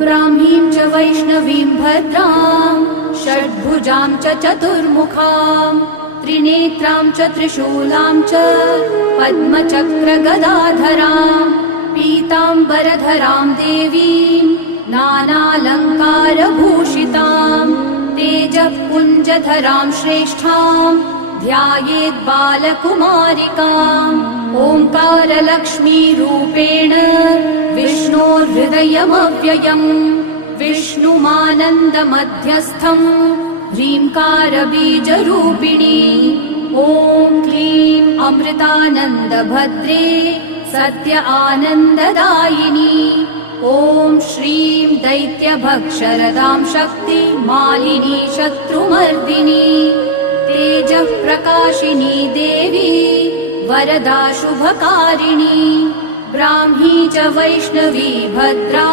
ब्राह्मीं च वैष्णवीं भद्रां षड्भुजां च चतुर्मुखां त्रिनेत्रां च त्रिशूलां च पद्मचक्रगदाधरां पीताम्बरधरां देवीं नानालङ्कारभूषितां तेजःपुञ्जधरां श्रेष्ठां ध्यायेत् बालकुमारिकाम् ओङ्कारलक्ष्मीरूपेण विष्णोर्हृदयमव्ययम् विष्णुमानन्दमध्यस्थम् ह्रीङ्कारबीजरूपिणी ॐ क्लीं अमृतानन्दभद्रे सत्य आनन्ददायिनी ॐ श्रीं दैत्यभक्षरदां शक्ति मालिनी शत्रुमर्दिनी तेजः प्रकाशिनी देवी वरदा शुभकारिणी ब्राह्मी च वैष्णवी भद्रा